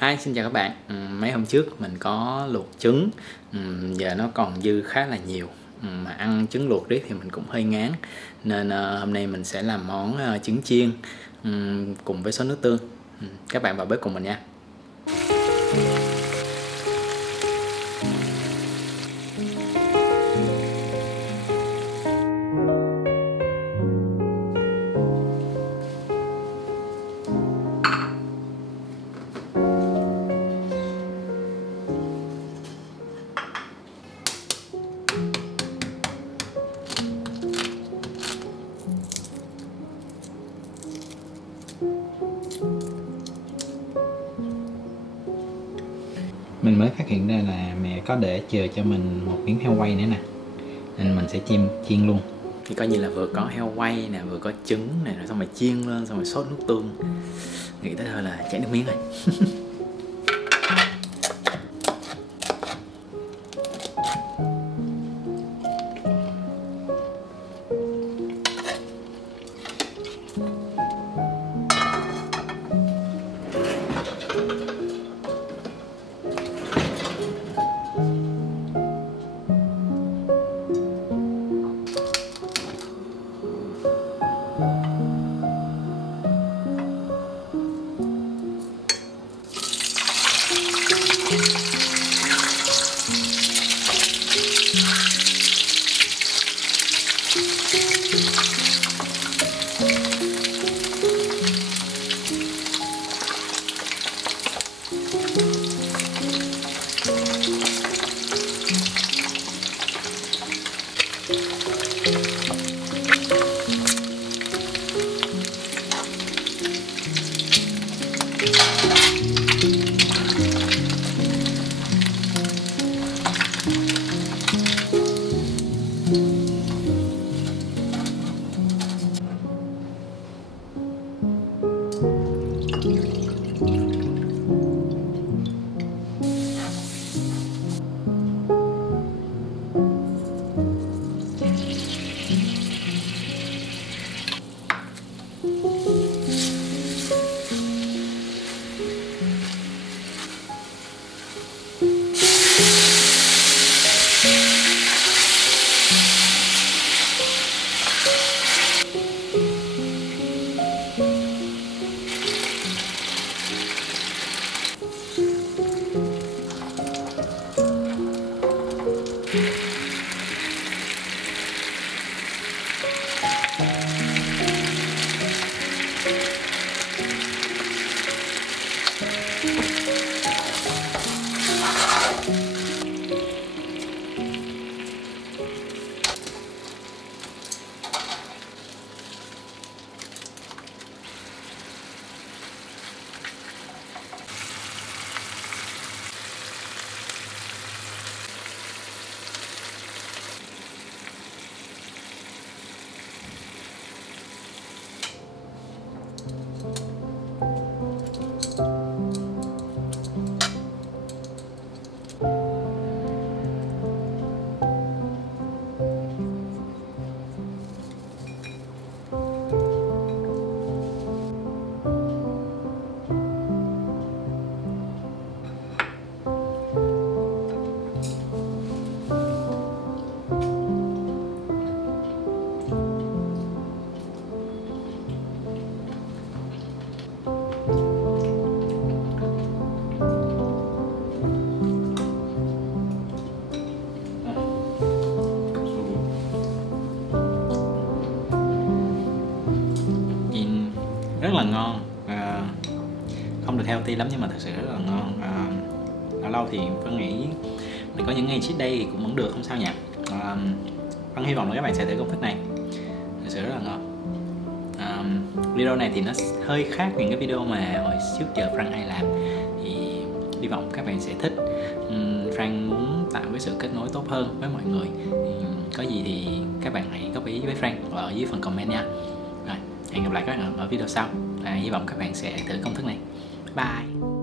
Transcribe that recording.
Hi, xin chào các bạn. Mấy hôm trước mình có luộc trứng, giờ nó còn dư khá là nhiều. Mà ăn trứng luộc riết thì mình cũng hơi ngán. Nên hôm nay mình sẽ làm món trứng chiên cùng với sốt nước tương. Các bạn vào bếp cùng mình nha. Mình mới phát hiện ra là mẹ có để chờ cho mình một miếng heo quay nữa nè, nên mình sẽ chiên luôn. Thì coi như là vừa có heo quay nè, vừa có trứng nè, rồi xong rồi chiên lên, xong rồi sốt nước tương. Nghĩ tới thôi là chảy nước miếng rồi. Rất là ngon, không được healthy lắm nhưng mà thật sự rất là ngon. Lâu lâu thì Vân nghĩ mình có những ngày cheat day thì cũng vẫn được, không sao nhỉ. Vân hy vọng là các bạn sẽ thử công thức này, thật sự rất là ngon. Video này thì nó hơi khác những cái video mà hồi trước giờ Frank hay làm, thì hy vọng các bạn sẽ thích. Frank muốn tạo cái sự kết nối tốt hơn với mọi người, có gì thì các bạn hãy góp ý với Frank ở dưới phần comment nha. Rồi, hẹn gặp lại các bạn ở video sau. Hy vọng các bạn sẽ thử công thức này. Bye.